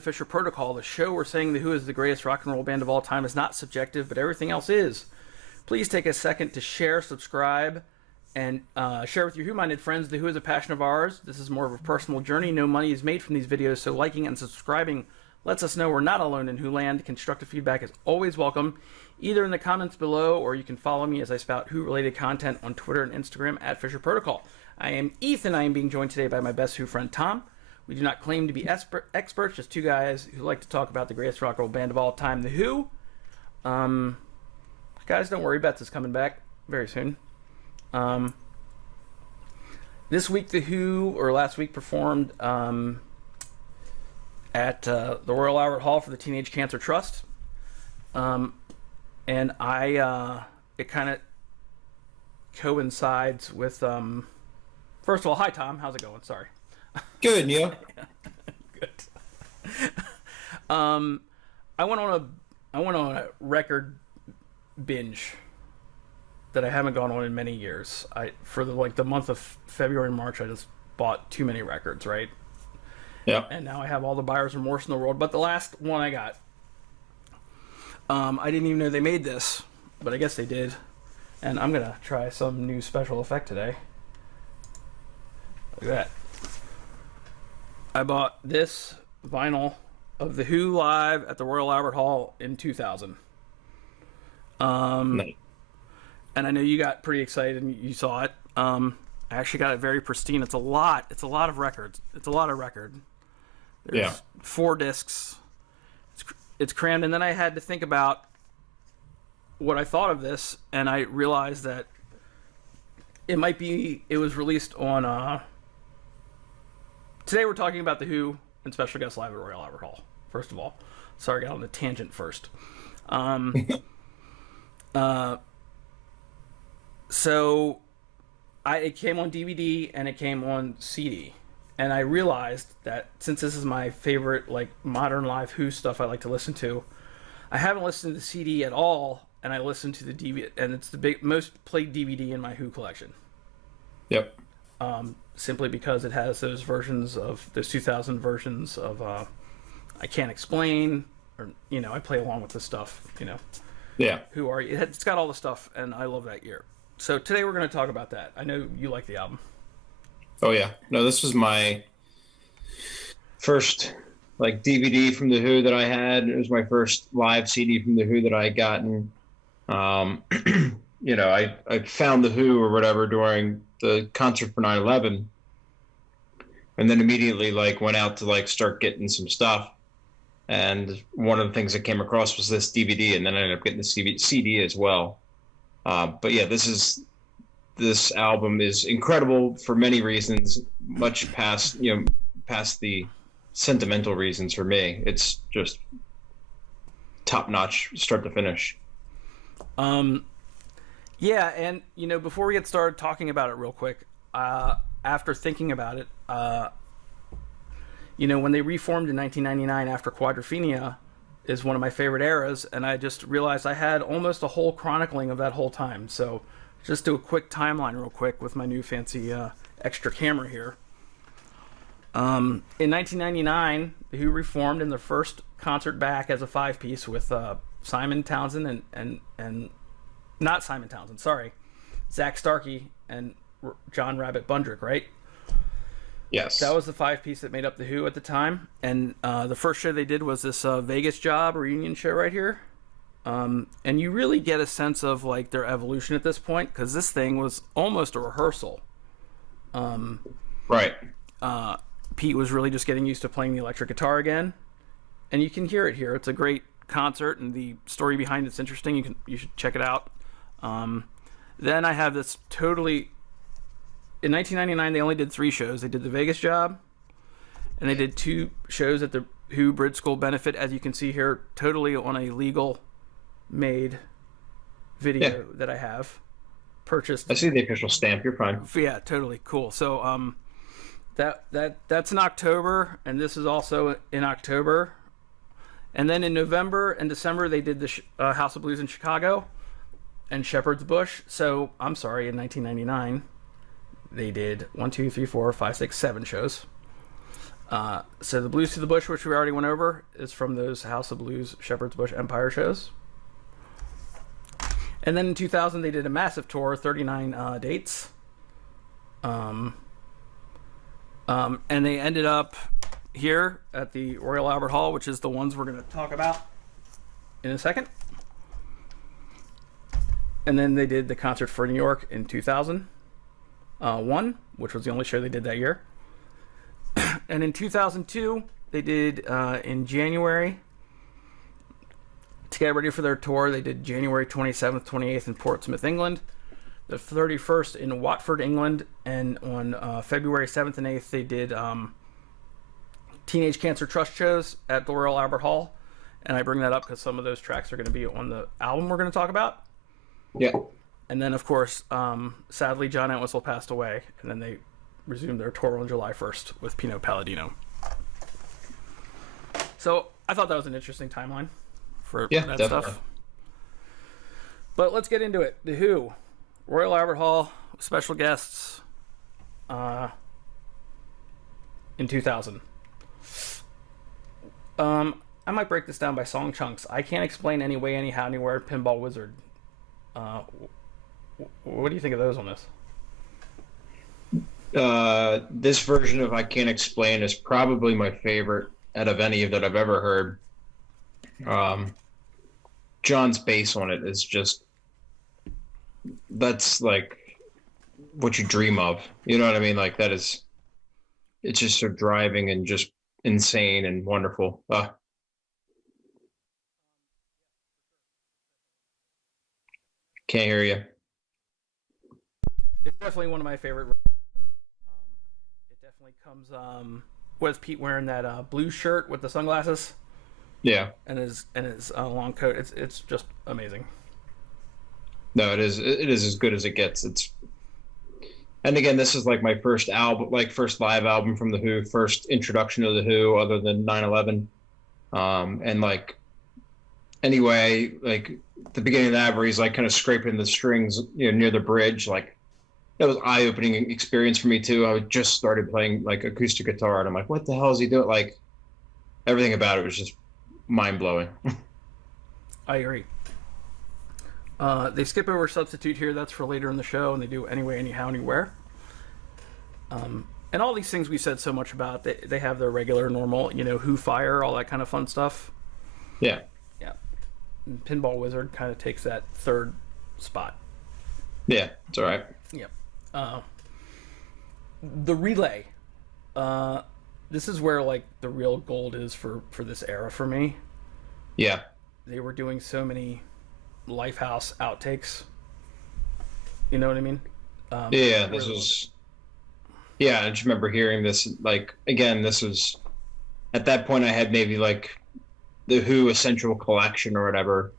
the Fisher Protocol, the show where saying The Who is the greatest rock and roll band of all time is not subjective, but everything else is. Please take a second to share, subscribe, and share with your Who-minded friends. The Who is a passion of ours. This is more of a personal journey. No money is made from these videos, so liking and subscribing lets us know we're not alone in Who land. Constructive feedback is always welcome, either in the comments below, or you can follow me as I spout Who-related content on Twitter and Instagram at Fisher Protocol. I am Ethan. I am being joined today by my best Who friend, Tom. We do not claim to be experts, just two guys who like to talk about the greatest rock and roll band of all time, The Who. Guys, don't worry, Bets is coming back very soon. This week, The Who, or last week, performed at the Royal Albert Hall for the Teenage Cancer Trust. And it kind of coincides with, first of all, hi, Tom. How's it going? Sorry. Good, and you? Good. I went on a record binge that I haven't gone on in many years. For the month of February and March, I just bought too many records, right? Yeah. And now I have all the buyer's remorse in the world. But the last one I got, I didn't even know they made this, but I guess they did. And I'm gonna try some new special effect today. Look at that. I bought this vinyl of The Who live at the Royal Albert Hall in 2000. Nice. And I know you got pretty excited and you saw it. I actually got it very pristine. It's a lot of records. It's a lot of record. There's 4 discs. It's crammed. And then I had to think about what I thought of this, and I realized that it was released on, today we're talking about The Who and special guest live at Royal Albert Hall, first of all. Sorry, I got on the tangent first. So it came on DVD and it came on CD. And I realized that since this is my favorite, modern live Who stuff I like to listen to, I haven't listened to the CD at all, and I listened to the DVD, and it's the most played DVD in my Who collection. Yep. Simply because it has those 2000 versions of I Can't Explain, or, I play along with this stuff, Yeah. Who Are You? It's got all the stuff, and I love that year. So today we're going to talk about that. I know you like the album. Oh, yeah. No, this was my first, DVD from The Who that I had. It was my first live CD from The Who that I had gotten. I found The Who or whatever during the concert for 9/11, and then immediately went out to start getting some stuff. And one of the things I came across was this DVD, and then I ended up getting the CD as well. But yeah, this album is incredible for many reasons, much past the sentimental reasons for me. It's just top notch, start to finish. Yeah, and before we get started talking about it real quick, after thinking about it, when they reformed in 1999 after Quadrophenia is one of my favorite eras, and I just realized I had almost a whole chronicling of that whole time. So just do a quick timeline real quick with my new fancy extra camera here. In 1999, The Who reformed in their first concert back as a 5-piece with Simon Townsend and not Simon Townsend, sorry, Zach Starkey and John Rabbit Bundrick, right? Yes. That was the 5-piece that made up The Who at the time. And the first show they did was this Vegas Job reunion show right here. And you really get a sense of their evolution at this point, because this thing was almost a rehearsal. Right. Pete was really just getting used to playing the electric guitar again. And you can hear it here. It's a great concert, and the story behind it's interesting. You should check it out. Then I have this totally... In 1999, they only did 3 shows. They did the Vegas Job, and they did 2 shows at the Who Bridge School benefit, as you can see here, totally on a legal-made video that I have purchased. I see the official stamp. You're fine. Yeah, totally cool. So that's in October, and this is also in October. And then in November and December, they did the House of Blues in Chicago and Shepherd's Bush. So I'm sorry, in 1999. They did 1, 2, 3, 4, 5, 6, 7 shows. So the Blues to the Bush, which we already went over, is from those House of Blues, Shepherd's Bush, Empire shows. And then in 2000, they did a massive tour, 39 dates. And they ended up here at the Royal Albert Hall, which is the ones we're going to talk about in a second. And then they did the concert for New York in 2001, which was the only show they did that year. And in 2002, they did in January, to get ready for their tour, they did January 27th, 28th in Portsmouth, England, the 31st in Watford, England, and on February 7th and 8th, they did Teenage Cancer Trust shows at the Royal Albert Hall. And I bring that up because some of those tracks are going to be on the album we're going to talk about. Yeah. And then, of course, sadly, John Entwistle passed away, and then they resumed their tour on July 1st with Pino Palladino. So I thought that was an interesting timeline for that definitely. stuff. But let's get into it. The Who, Royal Albert Hall, special guests in 2000. I might break this down by song chunks. I can't explain any way, anyhow, anywhere. Pinball Wizard. What do you think of those on this? This version of I Can't Explain is probably my favorite out of any that I've ever heard. John's bass on it is just, that's like what you dream of. You know what I mean? Like that is, it's just so driving and just insane and wonderful. Can't hear you. It's definitely one of my favorite. It definitely comes. Was Pete wearing that blue shirt with the sunglasses? Yeah. And his long coat. It's just amazing. No, it is. It is as good as it gets. And again, this is like my first album, like first live album from the Who, first introduction to the Who, other than 9/11. And like, anyway, like the beginning of that, where he's like kind of scraping the strings, near the bridge, like that was eye-opening experience for me too. I just started playing like acoustic guitar, and I'm like, what the hell is he doing? Like, everything about it was just mind-blowing. I agree. They skip over Substitute here. That's for later in the show, and they do Anyway, Anyhow, Anywhere. And all these things we said so much about, they have their regular, normal, Who Fire, all that kind of fun stuff. Yeah. Yeah. And Pinball Wizard kind of takes that third spot. Yeah, it's all right. Yep. The Relay. This is where like the real gold is for this era for me. Yeah. They were doing so many Lifehouse outtakes. You know what I mean? Yeah, this was. Yeah, I just remember hearing this. Like again, this was at that point I had maybe like the Who Essential Collection or whatever.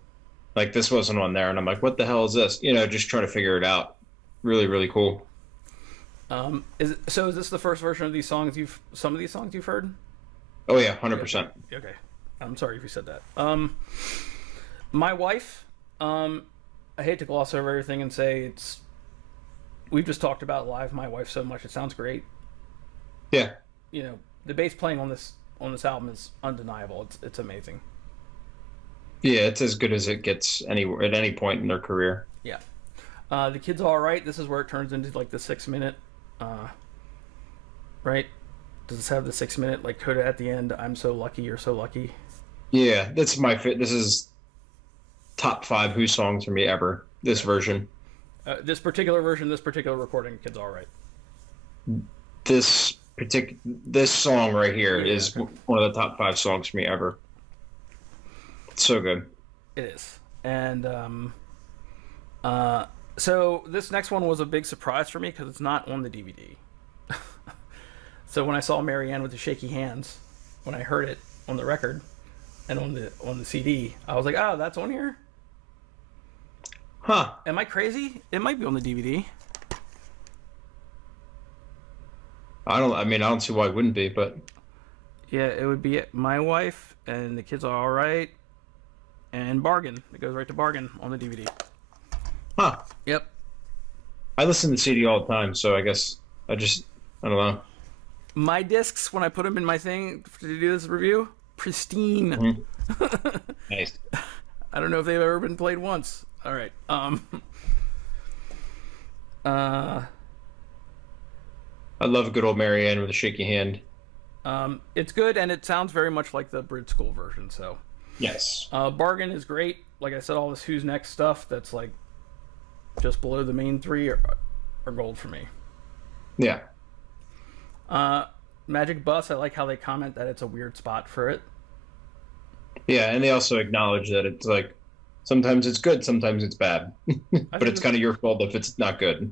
Like this wasn't on there, and I'm like, what the hell is this? Just trying to figure it out. Really, really cool. Is this the first version of these songs some of these songs you've heard? Oh yeah, 100%. Okay. I'm sorry if you said that. My wife, I hate to gloss over everything and say we've just talked about live My Wife so much, it sounds great. Yeah. The bass playing on this album is undeniable. It's amazing. Yeah, it's as good as it gets anywhere at any point in their career. Yeah. The Kid's All Right. This is where it turns into like the 6-minute, right? Does this have the 6-minute like coda at the end? I'm so lucky, you're so lucky. Yeah, that's my fit. This is top 5 Who songs for me ever. This version. This particular version, this particular recording, Kid's All Right. This song right here is one of the top 5 songs for me ever. It's so good. It is. And so this next one was a big surprise for me because it's not on the DVD. So when I saw Marianne with the shaky hands, when I heard it on the record and on the CD, I was like, oh, that's on here? Huh. Am I crazy? It might be on the DVD. I don't see why it wouldn't be, but yeah, it would be My Wife and The Kids Are All Right and Bargain. It goes right to Bargain on the DVD. Huh. Yep. I listen to CD all the time, so I guess I don't know. My discs, when I put them in my thing to do this review, pristine. Nice. I don't know if they've ever been played once. All right. I love a good old Marianne with a shaky hand. It's good, and it sounds very much like the Brit School version. So, Yes. Bargain is great. Like I said, all this Who's Next stuff that's like just below the main three are gold for me. Yeah. Magic Bus, I like how they comment that it's a weird spot for it. Yeah, and they also acknowledge that it's like sometimes it's good, sometimes it's bad. But it's kind of your fault if it's not good.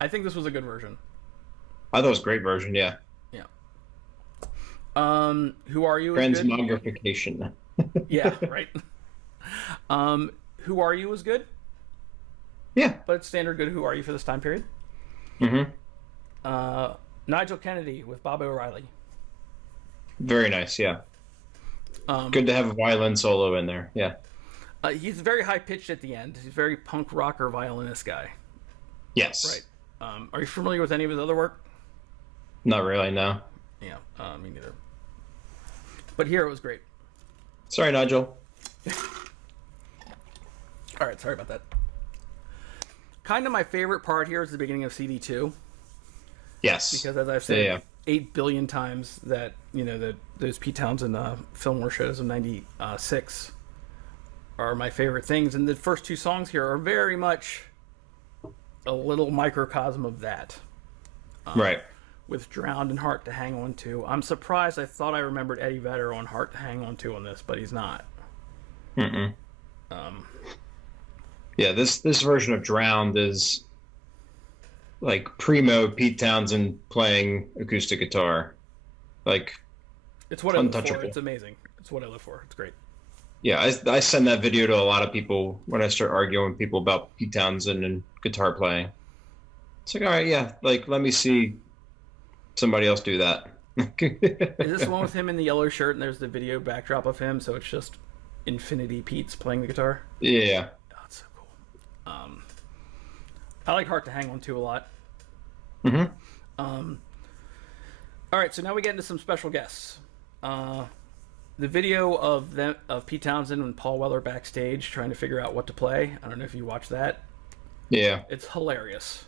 I think this was a good version. I thought it was a great version, yeah. Yeah. Who Are You is good. Transmogrification. Yeah, right. Who Are You was good, Yeah. but it's standard good Who Are You for this time period. Mm-hmm. Nigel Kennedy with Bob O'Reilly. Very nice, yeah. Good to have a violin solo in there, yeah. He's very high pitched at the end. He's a very punk rocker violinist guy. Yes. Right. Are you familiar with any of his other work? Not really, no. Yeah, me neither. But here it was great. Sorry, Nigel. All right, sorry about that. Kind of my favorite part here is the beginning of CD2. Yes. Because as I've said Yeah. 8 billion times that, that those Pete Townsend Fillmore shows of 96 are my favorite things. And the first two songs here are very much a little microcosm of that. Right. With Drowned and Heart to Hang On To. I'm surprised. I thought I remembered Eddie Vedder on Heart to Hang On To on this, but he's not. Mm-mm. Yeah, this version of Drowned is like primo Pete Townsend playing acoustic guitar. Like, it's what I live for. untouchable. It's amazing. It's what I live for. It's great. Yeah, I send that video to a lot of people when I start arguing with people about Pete Townsend and guitar playing. It's like, all right, yeah, like let me see somebody else do that. Is this the one with him in the yellow shirt and there's the video backdrop of him, so it's just Infinity Pete's playing the guitar? Yeah. Oh, that's so cool. I like Heart to Hang On To a lot. Mm-hmm. All right, so now we get into some special guests. The video of Pete Townsend and Paul Weller backstage trying to figure out what to play. I don't know if you watched that. Yeah. It's hilarious.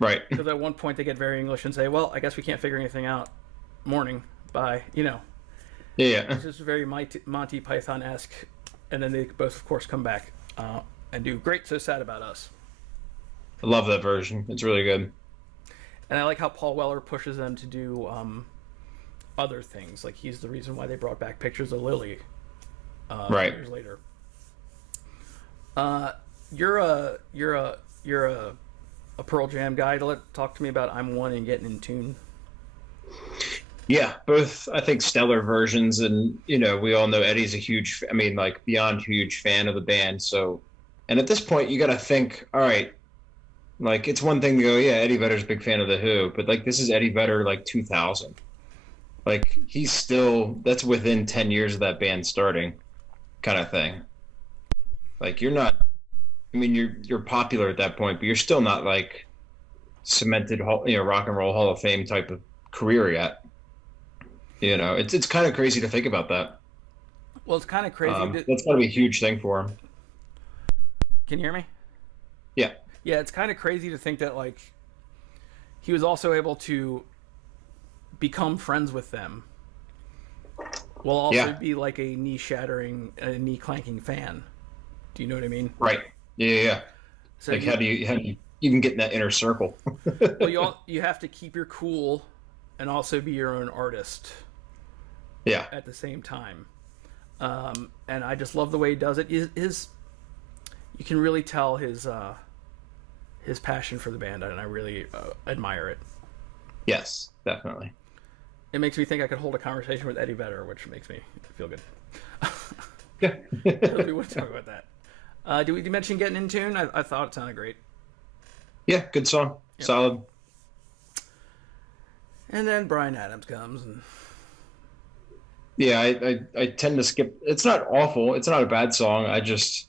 Right. Because at one point they get very English and say, well, I guess we can't figure anything out. Morning. Bye. Yeah. It's just very Monty Python-esque. And then they both, of course, come back and do Great So Sad About Us. I love that version. It's really good. And I like how Paul Weller pushes them to do other things. Like he's the reason why they brought back Pictures of Lily Right. years later. You're a Pearl Jam guy. Talk to me about I'm One and Getting in Tune. Yeah, both I think stellar versions, and we all know Eddie's a huge, I mean, like beyond huge fan of the band. So, and at this point, you got to think, all right, like it's one thing to go, yeah, Eddie Vedder's a big fan of the Who, but like this is Eddie Vedder like 2000, like he's still that's within 10 years of that band starting, kind of thing. Like you're not, I mean, you're popular at that point, but you're still not like cemented, rock and roll Hall of Fame type of career yet. It's kind of crazy to think about that. Well, it's kind of crazy. That's got to be a huge thing for him. Can you hear me? Yeah. Yeah, it's kind of crazy to think that like he was also able to become friends with them while also be like a knee-shattering, knee-clanking fan. Do you know what I mean? Right. Yeah. So like how do you even get in that inner circle? Well, you have to keep your cool and also be your own artist. Yeah. At the same time, and I just love the way he does it. You can really tell his passion for the band, and I really admire it. Yes, definitely. It makes me think I could hold a conversation with Eddie Vedder, which makes me feel good. Yeah. We would talk about that. Did we mention Getting in Tune? I thought it sounded great. Yeah, good song. Yep. Solid. And then Bryan Adams comes and. Yeah, I tend to skip. It's not awful. It's not a bad song. I just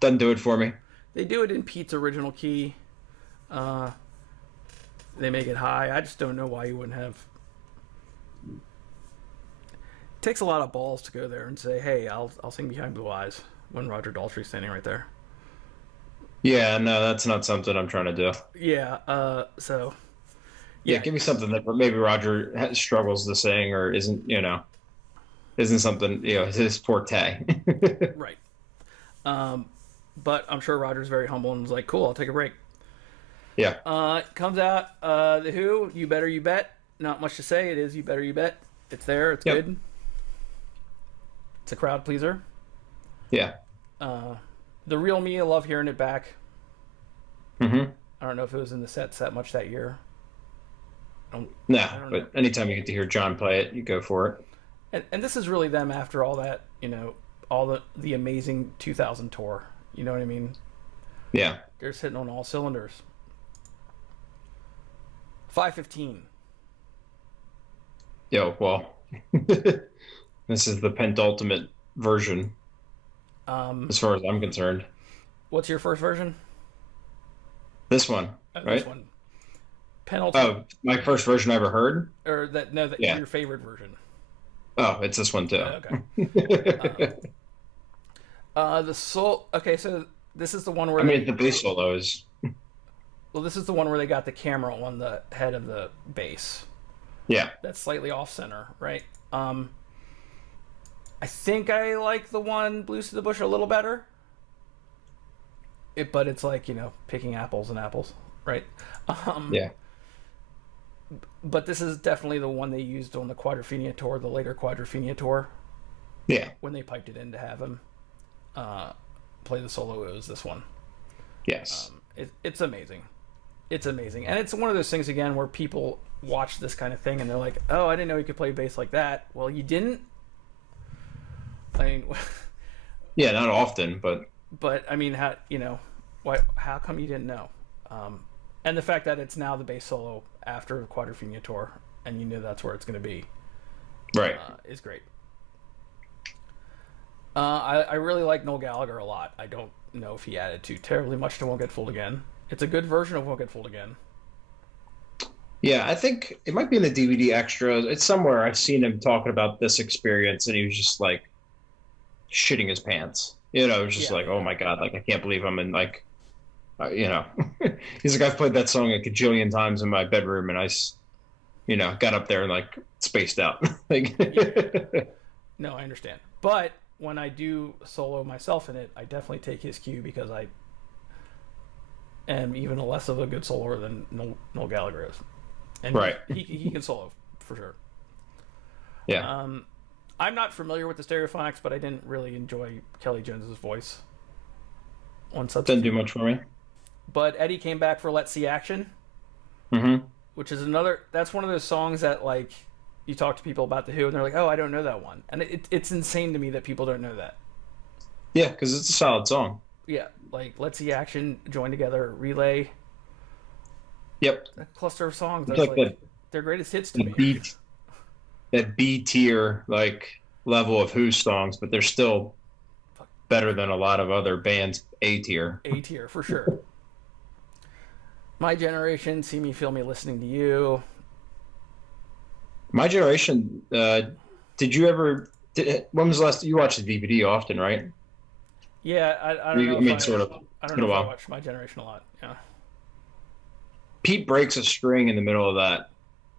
doesn't do it for me. They do it in Pete's original key. they make it high. I just don't know why you wouldn't have. It takes a lot of balls to go there and say, "Hey, I'll sing Behind Blue Eyes" when Roger Daltrey's standing right there. Yeah, no, that's not something I'm trying to do. Yeah. So. Yeah, Yeah. give me something that maybe Roger struggles to sing or isn't something his forte. Right. But I'm sure Roger's very humble and was like, "Cool, I'll take a break." Yeah. Comes out. The Who. You Better You Bet. Not much to say. It is You Better You Bet. It's there. It's Yep. good. It's a crowd pleaser. Yeah. The Real Me. I love hearing it back. Mm-hmm. I don't know if it was in the sets that much that year. No, I don't but know. anytime you get to hear John play it, you go for it. And this is really them after all that, all the amazing 2000 tour. You know what I mean? Yeah. They're just hitting on all cylinders. 5:15. Yo, well, this is the penultimate version as far as I'm concerned. What's your first version? This one, This right? one. Penultimate, Oh, my first version I ever heard? or that? No, that Yeah. your favorite version. Oh, it's this one too. Okay. The soul. Okay, so this is the one where I mean, the bass solo is, this is the one where they got the camera on the head of the bass. yeah. That's slightly off center, right? I think I like the one Blues to the Bush a little better. But it's like picking apples and apples, right? Yeah. But this is definitely the one they used on the Quadrophenia tour, the later Quadrophenia tour, Yeah. when they piped it in to have him play the solo. It was this one. Yes. It's amazing. It's amazing, and it's one of those things again where people watch this kind of thing and they're like, "Oh, I didn't know you could play bass like that." Well, you didn't. I mean, Yeah, not often, but but I mean, why? How come you didn't know? And the fact that it's now the bass solo after the Quadrophenia tour, and you know that's where it's going to be, right. is great. I really like Noel Gallagher a lot. I don't know if he added too terribly much to Won't Get Fooled Again. It's a good version of Won't Get Fooled Again. Yeah, I think it might be in the DVD extras. It's somewhere I've seen him talking about this experience, and he was just like shitting his pants. It was just Yeah. like, oh my God, like I can't believe I'm in he's like, I've played that song a cajillion times in my bedroom, and got up there and like spaced out. Like, No, I understand. But when I do solo myself in it, I definitely take his cue because I am even less of a good soloer than Noel Gallagher is. And Right. he can solo for sure. yeah, I'm not familiar with the Stereophonics, but I didn't really enjoy Kelly Jones's voice on didn't Substitute. do much for me. But Eddie came back for Let's See Action, Mm-hmm. which is that's one of those songs that like you talk to people about the Who and they're like, "Oh, I don't know that one," and it's insane to me that people don't know that. Yeah, because it's a solid song. Yeah, like Let's See Action, Join Together, Relay, Yep. a cluster of songs. It's That's like like their greatest hits to the me. that B tier like level of Who songs, but they're still better than a lot of other bands A tier. A tier for sure. My Generation, See Me, Feel Me, Listening to You. My Generation. Did you ever? When was the last you watched the DVD often, right? Yeah, I don't know. I mean, If sort of. I don't been know a if I while. watched My Generation a lot. Yeah. Pete breaks a string in the middle of that,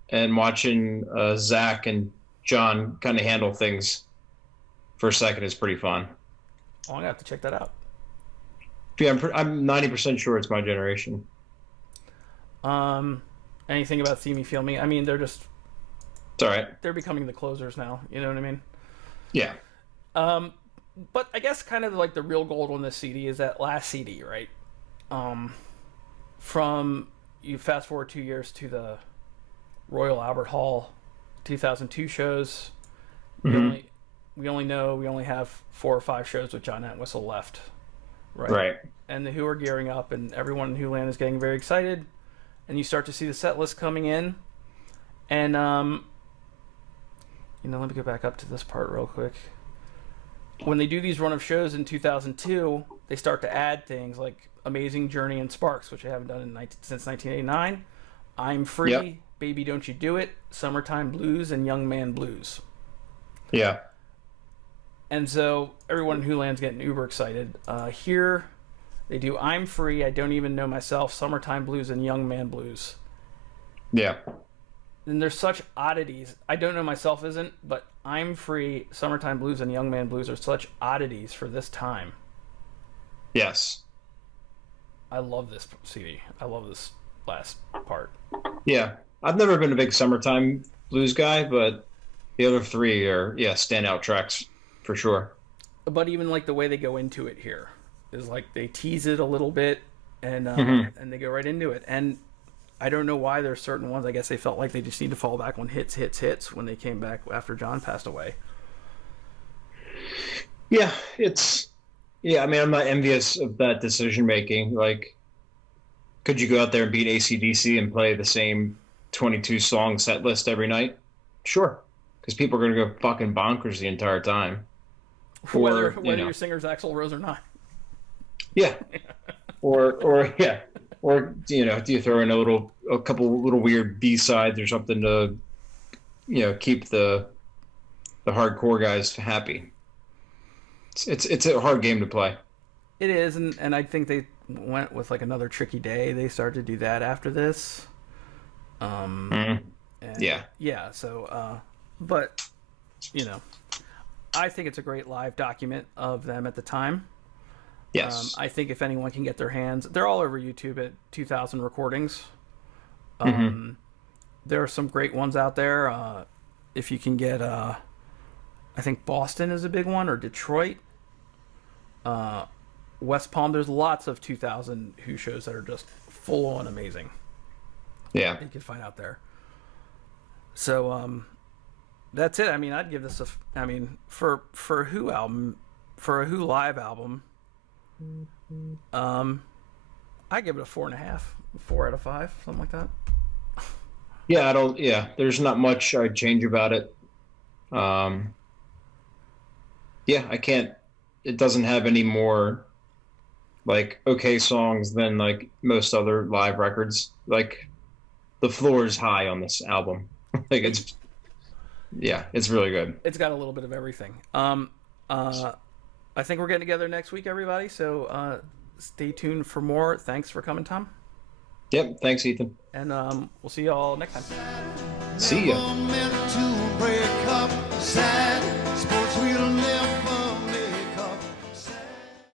and watching Zach and John kind of handle things for a second is pretty fun. Oh, I'm gonna have to check that out. Yeah, I'm 90% sure it's My Generation. Anything about See Me, Feel Me? I mean, It's all right. they're becoming the closers now. You know what I mean? Yeah. But I guess kind of like the real gold on this CD is that last CD, right? From you fast forward 2 years to the Royal Albert Hall 2002 shows. Mhm. We only have 4 or 5 shows with John Entwistle left, right? Right. And the Who are gearing up, and everyone in Who Land is getting very excited, and you start to see the set list coming in, and let me go back up to this part real quick. When they do these run of shows in 2002, they start to add things like Amazing Journey and Sparks, which they haven't done since 1989. I'm Free, Yep. Baby Don't You Do It, Summertime Blues, and Young Man Blues. Yeah. And so everyone in Hooland's getting uber excited. Here they do I'm Free, I Don't Even Know Myself, Summertime Blues, and Young Man Blues. Yeah. And there's such oddities. I Don't Know Myself isn't, but I'm Free, Summertime Blues, and Young Man Blues are such oddities for this time. Yes. I love this CD. I love this last part. Yeah. I've never been a big summertime blues guy, but the other three are standout tracks for sure. But even like the way they go into it here is like they tease it a little bit and and they go right into it. And I don't know why there's certain ones. I guess they felt like they just need to fall back on hits when they came back after John passed away. Yeah, I mean, I'm not envious of that decision making. Like, could you go out there and beat AC/DC and play the same 22 song set list every night? Sure, because people are going to go fucking bonkers the entire time. Whether your singer's Axl Rose or not. Yeah, or yeah, or do you throw in a couple little weird B-sides or something to keep the hardcore guys happy. It's a hard game to play. It is, and I think they went with like Another Tricky Day. They started to do that after this. Yeah. So, but I think it's a great live document of them at the time. Yes. I think if anyone can get their hands, they're all over YouTube at 2000 recordings. There are some great ones out there. If you can get, I think Boston is a big one, or Detroit. West Palm. There's lots of 2000 Who shows that are just full on amazing. Yeah. You can find out there. So that's it. I mean, I'd give this for a Who album, for a Who live album, I give it a 4.5, 4 out of 5, something like that. Yeah, there's not much I'd change about it. I can't. It doesn't have any more like okay songs than like most other live records. Like the floor is high on this album. Like it's really good. It's got a little bit of everything. I think we're getting together next week, everybody. So stay tuned for more. Thanks for coming, Tom. Yep. Thanks, Ethan. And we'll see you all next time. See ya. Never meant to break up sad sports